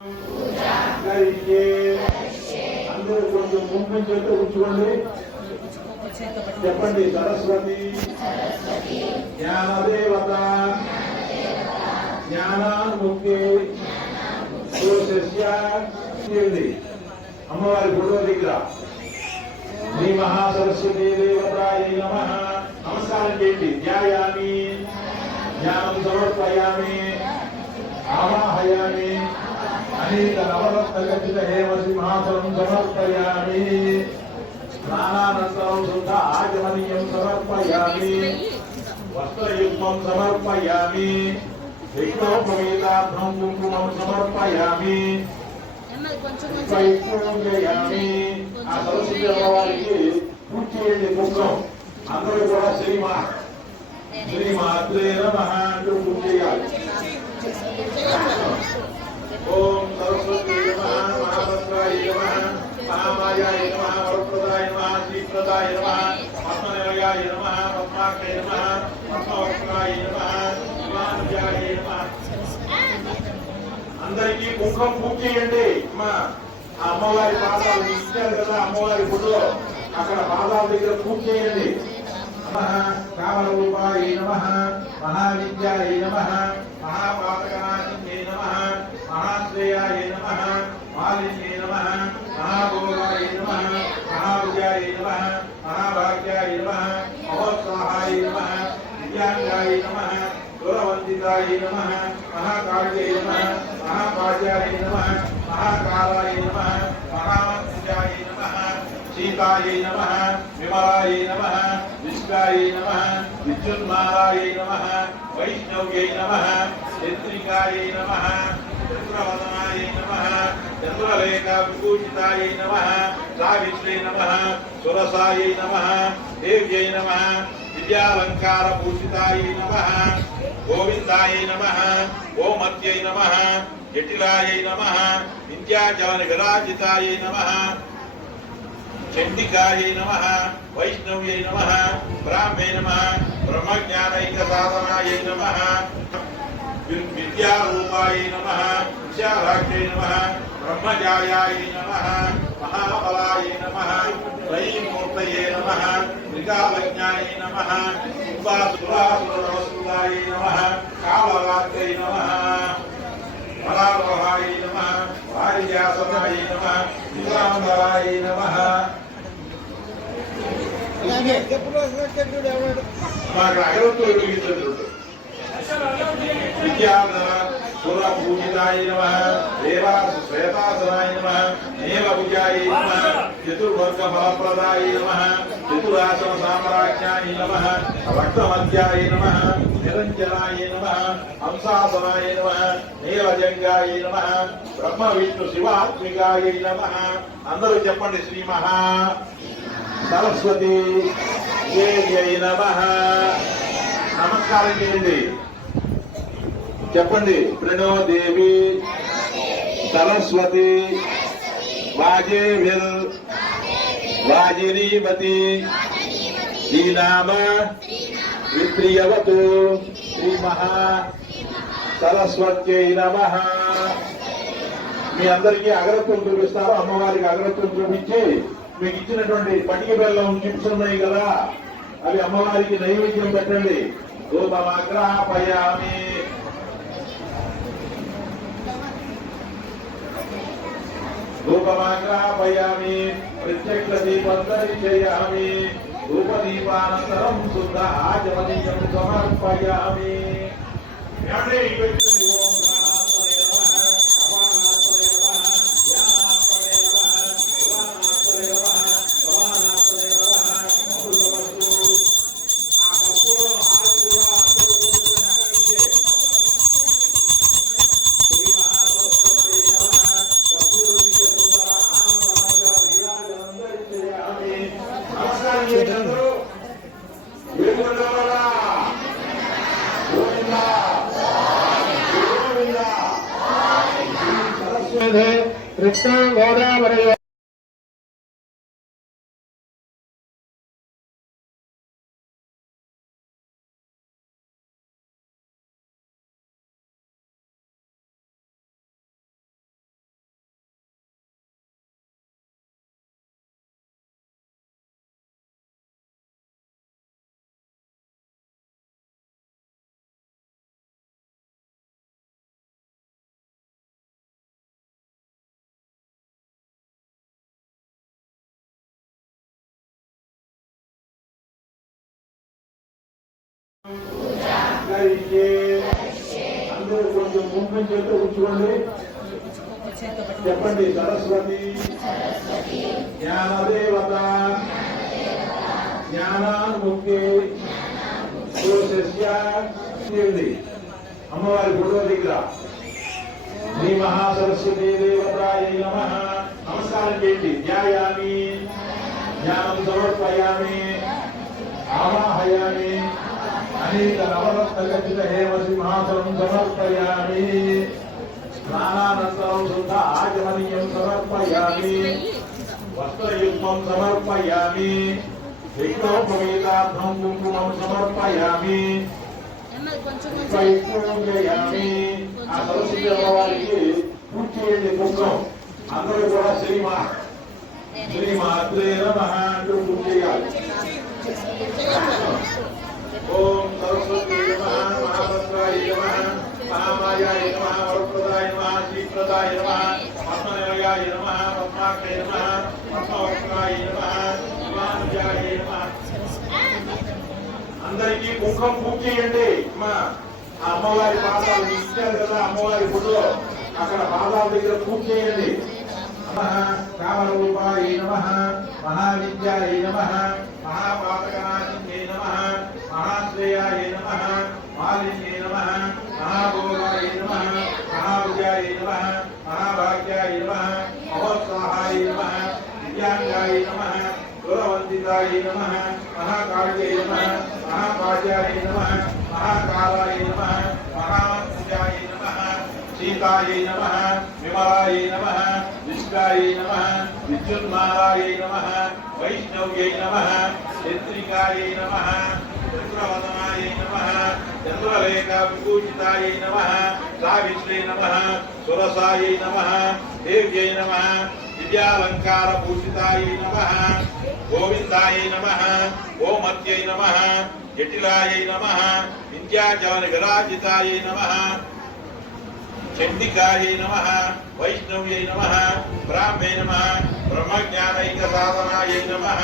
అందరూ కొంచెం ముందు చేత ఉంచుకోండి. చెప్పండి. సరస్వతి జ్ఞానదేవత జ్ఞానాన్ముక్తి అమ్మవారి ఫోటో దగ్గర శ్రీ మహాసరస్వతి దేవతాయ నమః నమస్కారం చేయండి. ధ్యాయామి జ్ఞానం సమర్పయామి ఆవాహయామి అనేక నవరత్న ఖచ్చిత హేమ సింహాసనం సమర్పయామి స్నానానంతరం శుద్ధ ఆచమనీయం సమర్పయామి వస్త్రయుగ్మం సమర్పయామి యజ్ఞోపవీతార్థం కుంకుమం సమర్పయామి పూజయామి. ఆ సరస్వతి అమ్మవారికి పూజ చేయండి. కుంకుమం అందరూ కూడా శ్రీమాత్రే నమః అంటూ పూజ చేయాలి. ఓం సరస్వతి నమః మహాభద్రాయ నమః మహామాయాయ నమః వరప్రదాయ నమః శ్రీప్రదాయ నమః పద్మనిలయాయ నమః పద్మాక్షయ నమః పద్మవక్త్రాయ నమః శివానుజాయ నమః. అందరికీ కుంకుమ పూజ చేయండి. అమ్మవారి పాదాలు ఇచ్చారు కదా, అమ్మవారి ఫోటో అక్కడ పాదాల దగ్గర పూజ చేయండి. కామరూపాయ నమః మహావిద్యాయ నమః మహాపాతకనాశిన్యే నమః మహాశ్రేయాయ నమః మాలిన్యే నమః మహాభోగాయ నమః మహావిజయాయ నమః మహాభాగ్యాయ నమః మహోత్సాహాయ నమః దివ్యాంగాయ నమః దూరవందితాయ నమః మహాకాళ్యాయ నమః మహాకాళ్యాయ నమః మహాకాలాయ నమః మహామంత్రిజాయ నమః సీతాయ నమః విమలాయ నమః విష్ణాయ నమః విద్యున్మాలాయ నమః వైష్ణవ్యై నమః చంద్రికాయ నమః చంద్రవదనాయ నమః చంద్రలేఖ విభూషితాయ నమః సావిత్రే నమః సురసాయ నమః దేవ్యై నమః దివ్యాలంకార భూషితాయ నమః గోవిందాయ నమః గోమత్యై నమః జటిలాయ నమః వింధ్యాచల విరాజితాయ నమః చండికాయ నమః వైష్ణవ్యై నమః బ్రాహ్మే నమః బ్రహ్మజ్ఞానైక సాధనాయ నమః విద్యారూపాయ నమః విశాలాక్షై నమః బ్రహ్మజాయాయ నమః మహాబలాయ నమః త్రైమూర్తయే నమః త్రికాలజ్ఞాయ నమః సురాసురవసుదాయ నమః కాళరాత్రై నమః ఫలాలోహాయ నమః పారిజాసనాయ నమః విశ్రాంబరాయ నమః. మాకు అగరత్తులు వెలిగించండి. విద్యాధర సురపూజితాయ నమః శ్వేతాసనాయ నమః నీలభుజాయ నమః చతుర్వర్గ ఫలప్రదాయ నమః చతురాసన సామ్రాజ్యాయ నమః రక్తమధ్యాయ నమః నిరంజనాయ నమః హంసాసనాయ నమః నీలజంగాయ నమః బ్రహ్మ విష్ణు శివాత్మికాయ నమః. అందరూ చెప్పండి. శ్రీ మహా సరస్వతి దేవ్యై నమః. నమస్కారం చేయండి. చెప్పండి. ప్రణో దేవి సరస్వతి వాజేభిర్ వాజినీవతి శ్రీనామ విప్రియవతు శ్రీ మహా సరస్వత్యై నమః. మీ అందరికీ అగరత్తులు చూపిస్తారు. అమ్మవారికి అగరత్తులు చూపించి మీకు ఇచ్చినటువంటి పటిక బెల్లం చిప్స్ ఉన్నాయి కదా, అవి అమ్మవారికి నైవేద్యం పెట్టండి. ధూపమాగ్రహాపయామి. ధూపమాగ్రహాపయామి ప్రత్యక్ష దీపం దర్శయామి ధూపదీపానంతరం శుద్ధ ఆచమనీయం సమర్పయామి. కృష్ణ గోదావరి ధరించే అందరూ కొంచెం ముందు చేస్తూ ఉంచుకోండి. చెప్పండి. సరస్వతి జ్ఞానదేవత జ్ఞానాన్ముక్తి అమ్మవారి ఫోటో దగ్గర శ్రీ మహాసరస్వతి దేవతాయ నమః. నమస్కారం చేయండి. ధ్యాయామి జ్ఞానం సమర్పయామి ఆవాహయామి అనేక నవరత్న ఖచ్చిత హేమ సింహాసనం సమర్పయామి స్నానానంతరం శుద్ధ ఆచమనీయం సమర్పయామి వస్త్రయుగ్మం సమర్పయామి యజ్ఞోపవేతార్థం కుంకుమం సమర్పయామి ఉపయుక్తయామి. ఆ సరస్వతి అమ్మవారికి పూజ చేయండి. కుంకుమం అందరూ కూడా శ్రీమాత్రే నమః అంటూ పూజ చేయాలి. ఓం సరస్వతి నమః మహాభద్రాయ నమః మహామాయాయ నమః వరప్రదాయ నమః శ్రీప్రదాయ నమః పద్మనిలయాయ నమః పద్మాక్షయ నమః పద్మవక్రాయ నమః శివానుజాయ నమః. అందరికీ కుంకుమ పూజ చేయండి. ఆ అమ్మవారి పాదాలు ఇచ్చారు కదా, అమ్మవారి ఫోటో అక్కడ పాదాల దగ్గర పూజ చేయండి. కామరూపాయ నమః మహావిద్యాయ నమః మహాపాతకనాశిన్యై నమః మహాశ్రేయాయ నమః మాలిన్యై నమః మహాభోగాయ నమః మహావిజయాయ నమః మహాభాగ్యాయ నమః మహోత్సాహాయ నమః దివ్యాంగాయ నమః గురవందితాయ నమః మహాకాళ్యై నమః మహాకాళ్యాయ నమః మహాకాలాయ నమః మహాపూజాయ నమః సీతాయ నమః విమలాయ నమః విష్ణాయ నమః విద్యున్మాలాయ నమః వైష్ణవ్యై నమః చంద్రికాయ నమః చంద్రవదనాయ నమః చంద్రలేఖ విభూషితాయ నమః సావిత్రే నమః సురసాయ నమః దేవ్యై నమః దివ్యాలంకార భూషితాయ నమః గోవిందాయ నమః ఓమత్యై నమః జటిలాయ నమః విద్యాజాల విరాజితాయ నమః చండికాయ నమః వైష్ణవ్యై నమః బ్రాహ్మే నమః బ్రహ్మజ్ఞానైక సాధనాయ నమః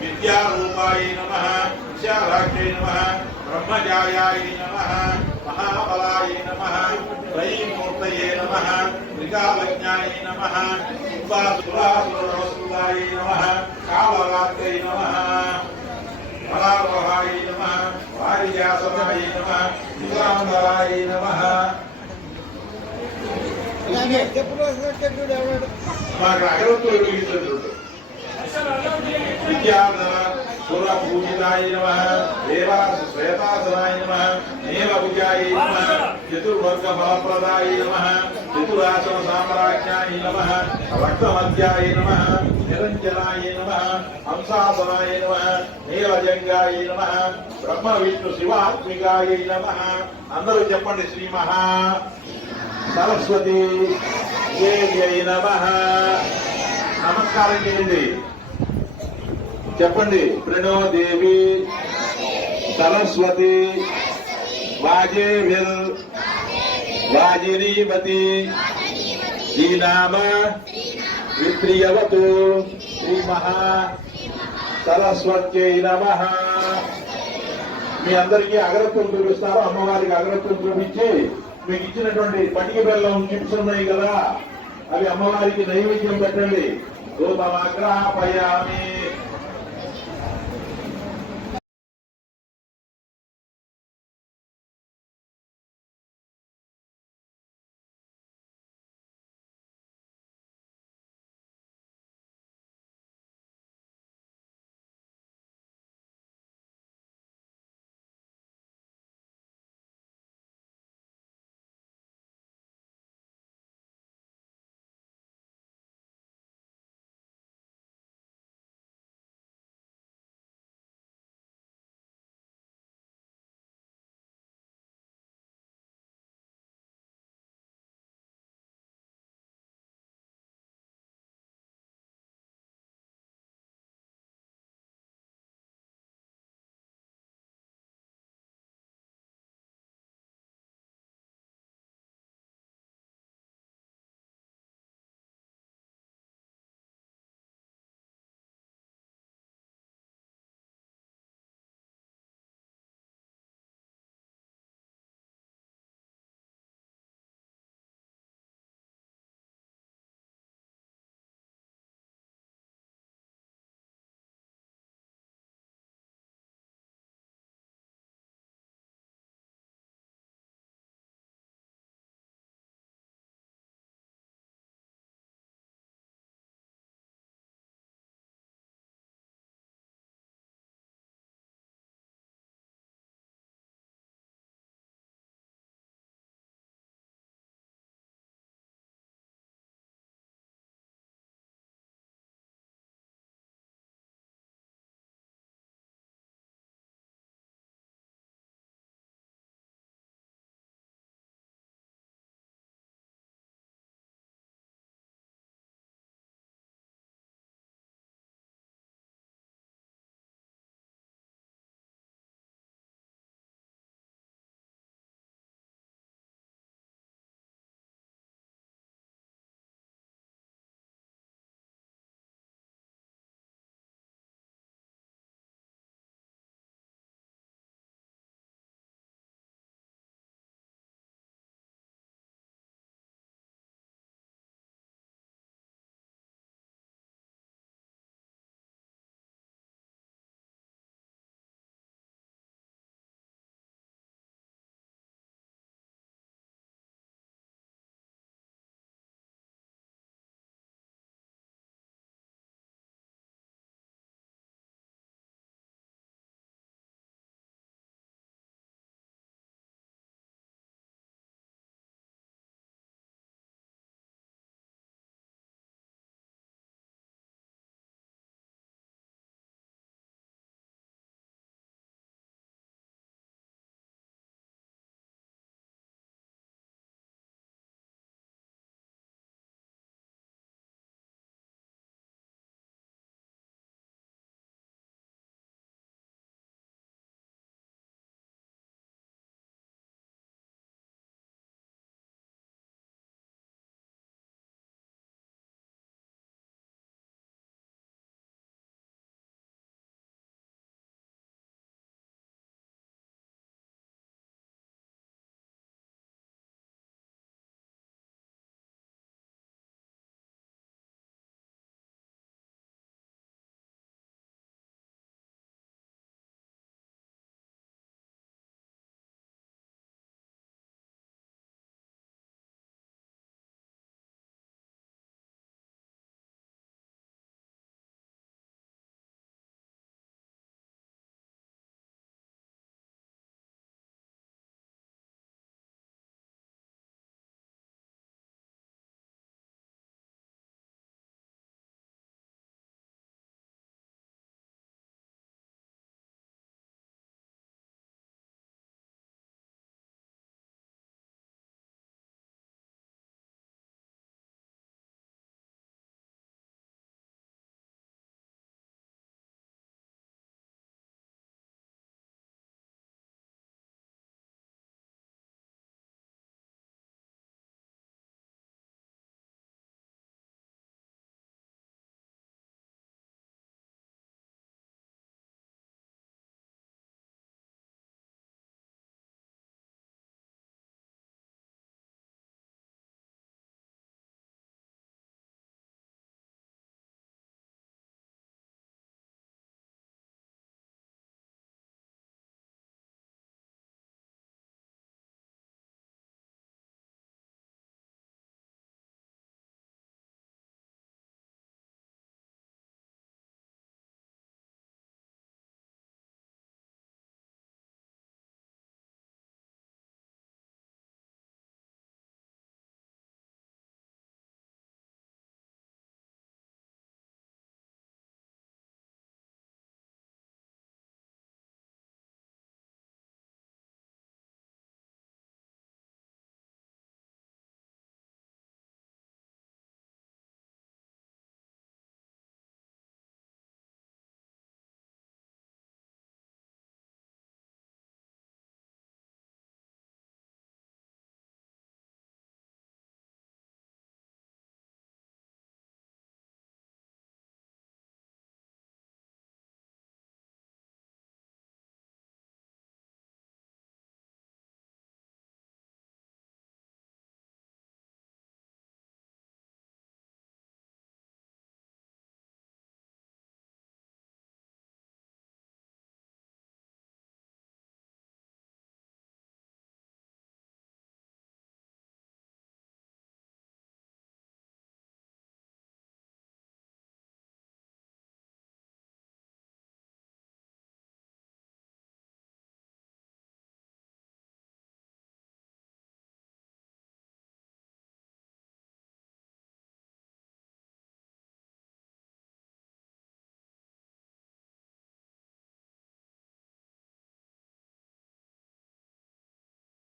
విద్యారూపాయ నమః విశాలాక్షై నమః బ్రహ్మజాయాయ నమః మహాబలాయ నమః త్రైమూర్తయే నమః త్రికాలజ్ఞాయ నమః సురాసురవస్తుదాయ నమః కాళరాత్రై నమః పరారోహాయ నమః వారిజాసనాయ నమః దిగాంబరాయ నమః. మాకు అగరత్తులు వెలిగిస్తుంటాడు. విద్యాధర సుర పూజితాయ నమః దేవాస శ్వేతాసనాయ నమః నీలభుజాయ నమః చతుర్వర్గ ఫలప్రదాయ నమః చతురాసన సామ్రాజ్యాయ నమః రక్తమధ్యాయ నమః నిరంజనాయ నమః హంసాసనాయ నమః నీలజంగాయ నమః బ్రహ్మ విష్ణు శివాత్మికాయ నమః. అందరూ చెప్పండి. శ్రీ మహా సరస్వతి దేవ్యై నమః. నమస్కారం చేయండి. చెప్పండి. ప్రణో దేవి సరస్వతి వాజేభిర్ వాజినీవతి శ్రీనామ విప్రియవతు శ్రీ మహా సరస్వత్యై నమః. మీ అందరికీ అగరత్తులు చూపిస్తారు. అమ్మవారికి అగరత్తులు చూపించి మీకు ఇచ్చినటువంటి పటిక బెల్లం చిప్స్ ఉన్నాయి కదా, అవి అమ్మవారికి నైవేద్యం పెట్టండి. ధూపమాగ్రహపయామి